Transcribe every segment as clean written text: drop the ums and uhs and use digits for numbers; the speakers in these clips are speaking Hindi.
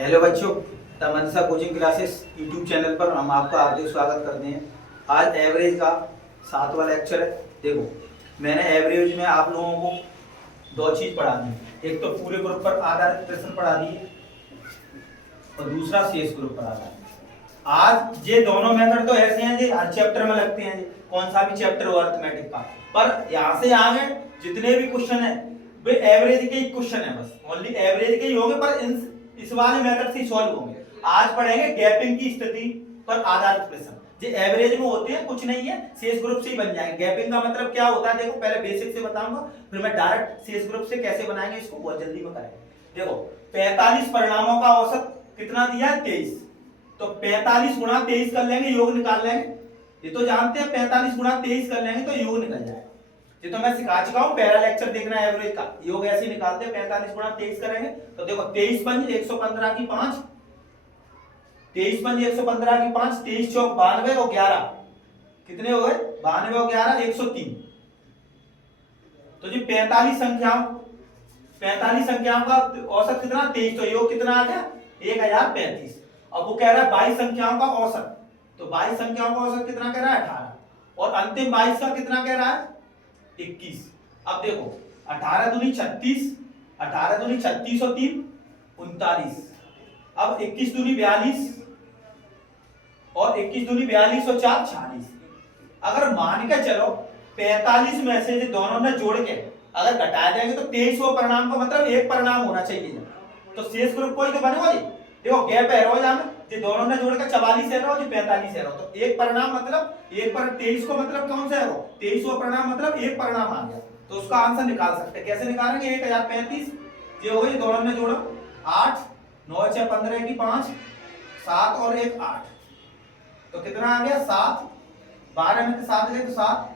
हेलो बच्चों, तमन्सा कोचिंग क्लासेस यूट्यूब चैनल पर हम आपका हार्दिक स्वागत करते हैं। आज एवरेज का 7वां लेक्चर है। देखो, मैंने एवरेज में आप लोगों को दो चीज पढ़ा दी। एक तो पूरे ग्रुप पर आधारित प्रश्न पढ़ा दिए और दूसरा शेष ग्रुप पर आधारित। आज ये दोनों मेथड तो ऐसे हैं जो हर चैप्टर में लगते हैं, कौन सा भी चैप्टर हो अर्थमेटिक का, पर यहाँ से आगे जितने भी क्वेश्चन है वे एवरेज के ही क्वेश्चन है, बस ओनली एवरेज के ही होंगे, पर इस वाले मेथड से सॉल्व होंगे। आज पढ़ेंगे गैपिंग की स्थिति पर आधारित प्रश्न। जो एवरेज में होते हैं कुछ नहीं है, शेष ग्रुप से ही बन जाएंगे। गैपिंग का मतलब क्या होता है देखो, पहले बेसिक से बताऊंगा, फिर मैं डायरेक्ट शेष ग्रुप से कैसे बनाएंगे इसको बहुत जल्दी में करेंगे। देखो, 45 परिणामों का औसत कितना दिया है? 23। तो 45 गुणा 23 कर लेंगे, योग निकाल लेंगे। ये तो जानते हैं 45 गुणा 23 कर लेंगे तो योग निकल जाएगा। ये तो मैं सिखा चुका हूं, पहला लेक्चर देखना एवरेज का। योग ऐसे ही निकालते हैं, 45 गुणा 23 करेंगे तो देखो 23 पंज 115 की 5, 23 पंज 115 की 5, 23 चौक 92 और 11 कितने हो गए? 92 और 11 103। तो जी 45 संख्याओं का औसत कितना? 23। तो योग कितना आ गया? 1035। अब वो कह रहा है 22 संख्याओं का औसत, तो 22 संख्याओं का औसत कितना कह रहा है? 18। और अंतिम 22 का कितना कह रहा है? 21। अब देखो 18 दूनी 36, 18 दूनी 36 और 3 39। अब 21 दूनी 42 और 21 दूनी 42 और 4 46। अगर मान के चलो 45 में से दोनों ने जोड़ के अगर घटा देंगे तो 23वां परिणाम का मतलब एक परिणाम होना चाहिए, तो शेष ग्रुप कोई तो बनेगा। जी देखो गैप है रोज में, ये दोनों ने जोड़ के 44 है रो, 45 है रो, तो एक परिणाम मतलब एक पर 23 को मतलब कौन सा है रो? 23वां परिणाम मतलब एक परिणाम आ गया, तो उसका आंसर निकाल सकते हैं। कैसे निकालेंगे? 1035 ये हो गई, दोनों ने जोड़ो 8 9 6 15 की 5 7 और 1 8, तो कितना आ गया? 7। 12 में से 7 गए तो 7,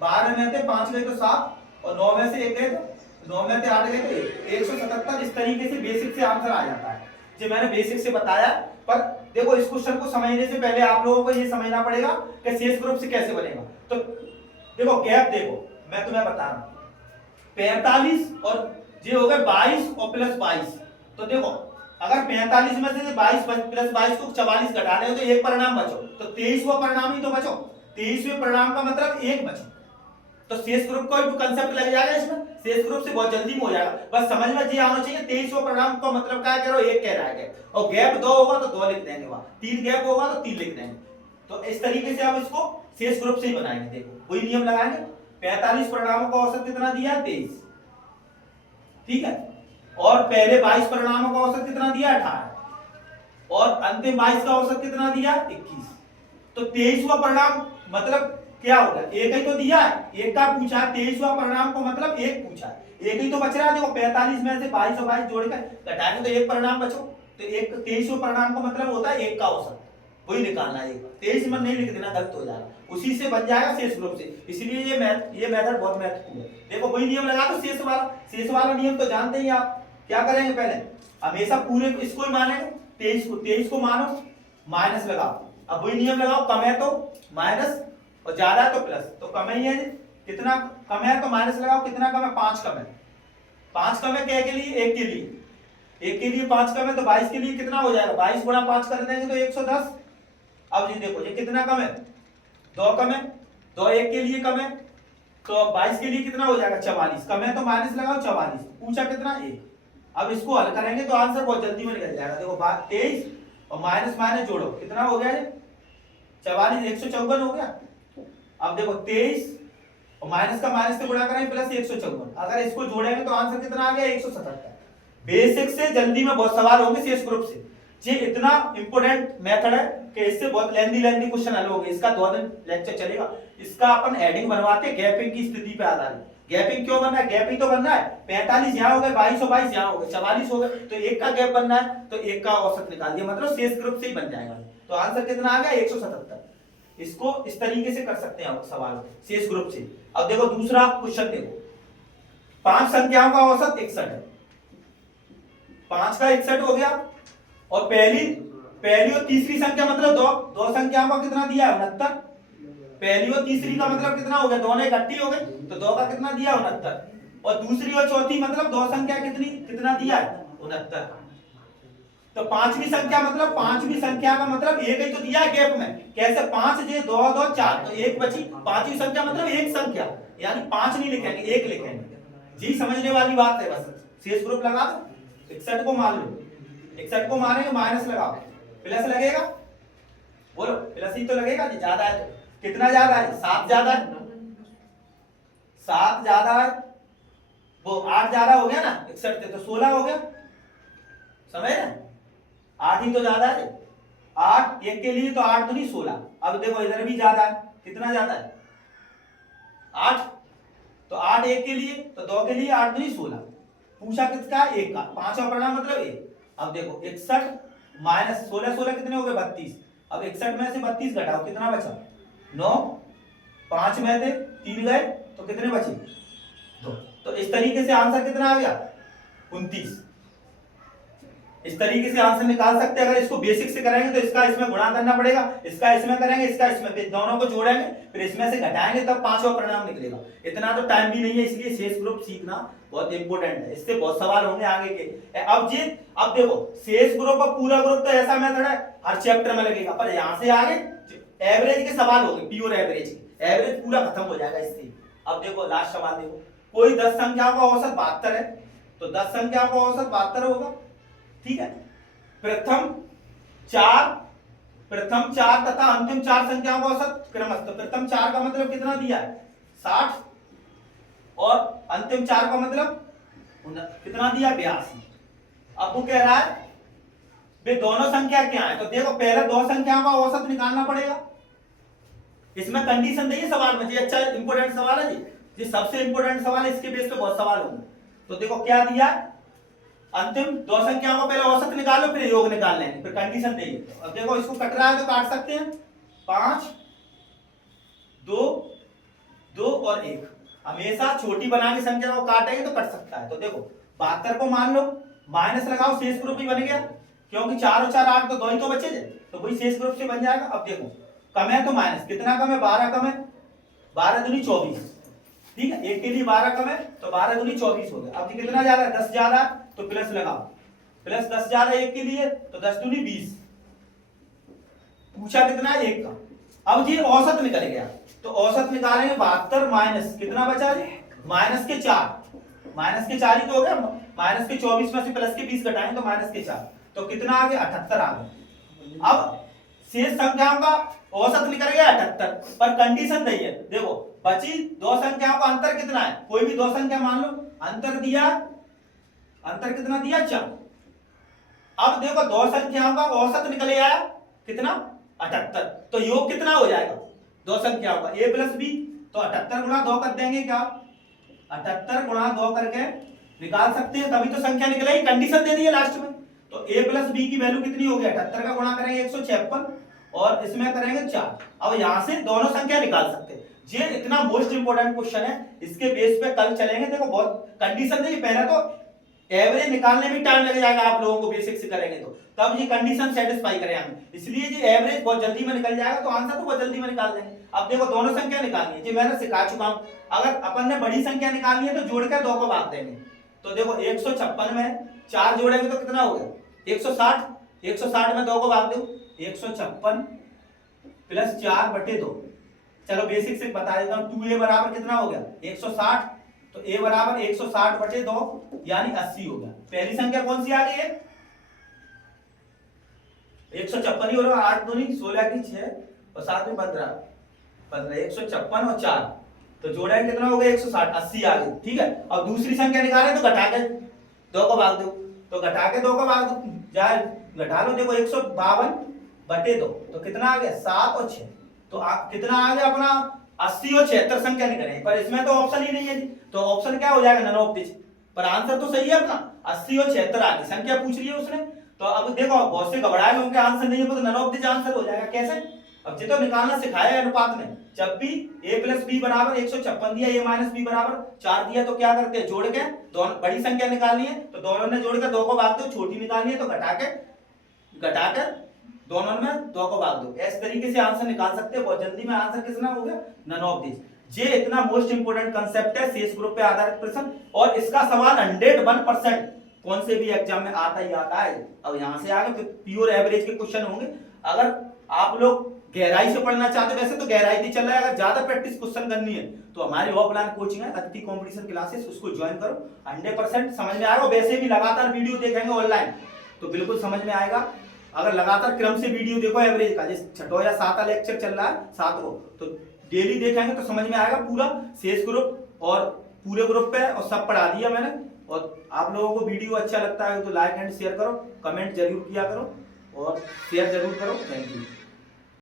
12 में से 5 गए तो 7 और 9 में से 1 गए तो 9 में से 8 गए तो 177। इस तरीके से बेसिक से आंसर आ जाता है, जो मैंने बेसिक से बताया। पर देखो इस क्वेश्चन को समझने से पहले आप लोगों को ये समझना पड़ेगा कि शेष ग्रुप से कैसे बनेगा। तो देखो गैप देखो, मैं तुम्हें बता रहा हूं 45 और ये हो गए 22 और प्लस 22। तो देखो अगर 45 में से 22 प्लस 22 को 44 घटा दें तो एक परिणाम बचो, तो 23वां परिणाम ही तो बचो। 23वें परिणाम का मतलब एक बचो, तो शेष ग्रुप का भी कंसेप्ट लग जाएगा इसमें। शेष ग्रुप से बहुत जल्दी में हो जाएगा, बस समझ में ये आना चाहिए 23वां परिणाम का मतलब क्या कह रहे हो? एक कह रहा है, और गैप 2 होगा तो 2 लिख देंगे, वहां 3 गैप होगा तो 3 लिख देंगे। तो इस तरीके से आप इसको शेष ग्रुप से ही बनाएंगे। देखो वही नियम लगाएंगे, 45 परिणामों का औसत कितना दिया है? 23, ठीक है। और पहले 22 परिणामों का औसत कितना दिया? 18 और अंतिम 22 का औसत कितना दिया? 21। तो 23वां परिणाम मतलब क्या होगा? एक ही तो दिया है, एक का पूछा है। 23वां परिणाम को मतलब एक पूछा है, एक ही तो बच रहा है। देखो 45 में से 22 और 22 जोड़कर घटाएंगे तो एक परिणाम बचो, तो एक 23वां परिणाम का मतलब होता है एक का औसत, वही निकालना है। 23 में नहीं लिख देना, गलत हो जाएगा, उसी से बन जाएगा शेष ग्रुप से। इसलिए ये मेथड बहुत महत्वपूर्ण है। देखो वही नियम लगा दो, शेष वाला नियम तो जानते ही आप। क्या करेंगे? पहले हमेशा पूरे इसको ही मानेंगे, 23 को मानो, माइनस लगाओ। अब वही नियम लगाओ, कम है तो माइनस और ज्यादा है तो प्लस, तो कम ही है। कितना कम है तो माइनस लगाओ, कितना कम है? 5 कम है। 5 कम है क्या के लिए? एक के लिए, एक के लिए 5 कम है, तो 22 के लिए कितना हो जाएगा? 22 गुणा 5 कर देंगे तो 110। अब ये देखो ये कितना कम है? 2 कम है, 2 एक के लिए कम है, तो 22 के लिए कितना हो जाएगा? 44। कम है तो माइनस लगाओ, 44 पूछा कितना? 1। अब इसको हल करेंगे तो आंसर बहुत जल्दी में निकल जाएगा। देखो 23 और माइनस माइनस जोड़ो, कितना हो गया? 44 154 हो गया। अब देखो 23 और माइनस का माइनस से गुणा करेंगे प्लस 154, अगर इसको जोड़ेंगे तो आंसर कितना आ गया? 177। बेसिक से जल्दी में बहुत सवाल होंगे शेष ग्रुप से। ये इतना इंपोर्टेंट मेथड है कि इससे बहुत लेंदी क्वेश्चन हल होंगे। इसका 2 दिन लेक्चर चलेगा। इसका अपन हेडिंग बनवाते गैपिंग की स्थिति पे आधारित। गैपिंग क्यों बनना है? गैपिंग तो बनना है, 45 यहाँ हो गए, 22 और 22 यहाँ हो गए, 44 हो गए, तो एक का गैप बनना है, तो एक का औसत निकाल दिया, मतलब शेष ग्रुप से ही बन जाएगा। तो आंसर कितना आ गया? 177। इसको इस तरीके से कर सकते हैं आप सवाल शेष ग्रुप से। अब देखो दूसरा क्वेश्चन देखो, 5 संख्याओं का औसत 61 है। 5 का 61 हो गया, और पहली और तीसरी संख्या मतलब दो संख्याओं का कितना दिया है? 69। पहली और तीसरी का मतलब कितना हो गया? दोनों इकट्ठी हो गए, तो 2 का कितना दिया? 69। और दूसरी और चौथी मतलब 2 संख्या कितना दिया है? 69। तो पांचवी संख्या मतलब पांचवी संख्या का मतलब एक ही तो दिया है गैप में, कैसे 5 जे 2 2 4 तो एक बची, पांचवी संख्या मतलब एक संख्या, यानी 5 नहीं लिखेंगे, एक लिखेंगे जी, समझने वाली बात है। बस शेष ग्रुप लगा दो, 61 को मान लो, 61 को मानेंगे माइनस लगाओ, प्लस लगेगा, बोलो प्लस ही तो लगेगा जी, ज्यादा है तो कितना ज्यादा है, 7 ज्यादा है, 7 ज्यादा है, वो 8 ज्यादा हो गया ना, 61 थे तो 16 हो गया, समझ ना, 8 ही तो ज्यादा है, 8 एक के लिए तो 8 तो नहीं 16। अब देखो इधर भी ज्यादा है, कितना ज्यादा है 8, तो 8 एक के लिए तो 2 के लिए 8 तो नहीं 16, पूछा किसका, एक का, पांचवा परिणाम मतलब एक। अब देखो 61 माइनस 16, 16 कितने हो गए 32, अब 61 में से 32 घटाओ कितना बचा 9, 5 में थे 3 गए तो कितने बचे 2, तो इस तरीके से आंसर कितना आ गया 29। इस तरीके से आंसर निकाल सकते हैं। अगर इसको बेसिक से करेंगे तो इसका इसमें गुणा करना पड़ेगा, इसका इसमें करेंगे, इसका इसमें, फिर दोनों को जोड़ेंगे, फिर इसमें से घटाएंगे, तब पांचवा परिणाम निकलेगा। इतना तो टाइम भी नहीं है, इसलिए शेष ग्रुप सीखना बहुत इंपॉर्टेंट है, इससे बहुत सवाल होंगे आगे के। अब देखो शेष ग्रुप और पूरा ग्रुप तो ऐसा मेथड है हर चैप्टर में लगेगा, पर यहाँ से आगे एवरेज के सवाल होंगे, प्योर एवरेज, एवरेज पूरा खत्म हो जाएगा इससे। अब देखो लास्ट सवाल देखो, कोई 10 संख्याओं का औसत 72 है, तो 10 संख्याओं का औसत 72 होगा, ठीक है। प्रथम चार तथा अंतिम 4 संख्याओं का औसत क्रमशः, तो प्रथम 4 का मतलब कितना दिया है 60, और अंतिम 4 का मतलब कितना दिया 82। अब वो कह रहा है वे दोनों संख्या क्या है, तो देखो पहले 2 संख्याओं का औसत निकालना पड़ेगा, इसमें कंडीशन दी है सवाल में जी, अच्छा इंपोर्टेंट सवाल है जी, सबसे इंपोर्टेंट सवाल है, इसके बेस पे बहुत सवाल होंगे। तो देखो क्या दिया, अंतिम 2 संख्याओं का पहले औसत निकालो, फिर योग निकाल लेंगे, फिर कंडीशन देंगे। अब देखो इसको कट रहा है तो काट सकते हैं, 5 2 2 और 1, हमेशा छोटी बना के संख्या को काटेंगे तो कट सकता है। तो देखो 72 को मान लो, माइनस लगाओ, शेष ग्रुप ही बन गया, क्योंकि 4 और 4 8 तो 2 ही तो बचे थे, तो वही शेष ग्रुप से बन जाएगा। अब देखो कम है तो माइनस, कितना कम है 12 कम है, 12 दूनी 24, ठीक है, एक के लिए 12 कम है तो 12 दूनी 24 हो गया। अब कितना ज्यादा है 10 ज्यादा तो प्लस लगाओ, प्लस 10 ज्यादा एक के लिए तो 10 दूनी 20, पूछा कितना है 1 का। अब ये औसत निकल गया, तो औसत निकालेंगे 72 माइनस कितना बचा जी माइनस के 4, माइनस के 4 ही तो हो गया, माइनस के 24 में से प्लस के 20 घटाएंगे तो माइनस के 4, तो कितना आ गया 78 आ गया। अब शेष संख्याओं का औसत निकल गया 78, पर कंडीशन दी है, देखो बची 2 संख्याओं का अंतर कितना है, कोई भी 2 संख्या मान लो, अंतर दिया, अंतर कितना दिया 4। अब देखो 2 संख्याओं का औसत निकल आया कितना 78, तो योग कितना हो जाएगा 2 संख्याओं का a प्लस b, तो 78 गुणा 2 कर देंगे, क्या 78 गुणा 2 करके निकाल सकते हैं, तभी तो संख्या निकलेगी, कंडीशन दे दी है लास्ट में। तो a प्लस b की वैल्यू कितनी होगी 78 का गुणा करेंगे 156 और इसमें करेंगे 4। अब यहां से दोनों संख्या निकाल सकते हैं, ये इतना मोस्ट इंपोर्टेंट क्वेश्चन है, इसके बेस पे कल चलेंगे। देखो बहुत कंडीशन देखिए, पहले तो एवरेज निकालने में टाइम लग जाएगा आप लोगों को, बेसिक से करेंगे तो तब ये कंडीशन सेटिस्फाई करें हम, इसलिए ये एवरेज बहुत जल्दी में निकल जाएगा, तो आंसर तो बहुत जल्दी में निकाल देंगे। अब देखो दोनों संख्या निकालनी है, ये मैंने सिखा चुका हूं, अगर अपन ने बड़ी संख्या निकालनी है तो जोड़कर 2 को भाग देंगे। तो देखो 156 में 4 जोड़ेंगे तो कितना हो गया 160, 160 में 2 को भाग दो, 156 प्लस 4 बटे 2, चलो बेसिक से बता देता हूं, 2a बराबर कितना हो गया 160, तो a बराबर 160 बटे 2 यानी 80 हो गया। पहली संख्या कौन सी आ गई है 156 ही हो रहा, 8 दूनी 16 की 6 और 7 में 15, 156 और 4 तो जोड़ा कितना हो गया 160, 80 आ गई, ठीक है। अब दूसरी संख्या निकाले तो घटा के 2 को भाग दो, तो घटा के 2 को भाग दो, जाए घटा लो, देखो 152 बटे 2 तो कितना आ गया 7 और 6, तो कितना आ गया अपना 80 और 76 संख्या निकले, पर इसमें तो ऑप्शन ही नहीं है जी, तो ऑप्शन क्या हो जाएगा नन ऑफ दिस, पर आंसर तो सही है अपना 80 और 76 आ गई, संख्या पूछ रही है उसने। तो अब देखो बहुत से घबराए लोगों के आंसर नहीं है, तो नन ऑफ दिस आंसर हो जाएगा कैसे, अब ये तो निकालना सिखाया है अनुपात में, जब भी a प्लस b बराबर 156 दिया, a माइनस b बराबर 4 दिया, तो क्या करते हैं जोड़ के दोनों बड़ी संख्या निकालनी है, तो दोनों ने जोड़ के 2 को भाग दो, छोटी निकालनी है तो घटा के दोनों में 2 को भाग दो, इस तरीके से आंसर निकाल सकते हैं बहुत जल्दी में। आंसर कितना हो गया नन ऑफ दिस। ये इतना मोस्ट इंपोर्टेंट कंसेप्ट है शेष ग्रुप पे आधारित प्रश्न, और इसका सवाल 101% कौन से भी एग्जाम में आता ही आता है। अब यहाँ से आगे तो प्योर एवरेज के क्वेश्चन होंगे। अगर आप लोग गहराई से पढ़ना चाहते, वैसे तो गहराई नहीं चल रहा है, अगर ज्यादा प्रैक्टिस क्वेश्चन करनी है तो हमारी ऑफलाइन कोचिंग है अतिथि कंपटीशन क्लासेस, उसको ज्वाइन करो, 100% समझ में आएगा। वैसे भी लगातार वीडियो देखेंगे ऑनलाइन तो बिल्कुल समझ में आएगा। अगर लगातार क्रम से वीडियो देखो एवरेज का, जैसे छठो या सातवां लेक्चर चल रहा है, सातवां, तो डेली देखेंगे तो समझ में आएगा पूरा शेष ग्रुप और पूरे ग्रुप पे, और सब पढ़ा दिया मैंने। और आप लोगों को वीडियो अच्छा लगता है तो लाइक एंड शेयर करो, कमेंट जरूर किया करो और शेयर जरूर करो। Thank you.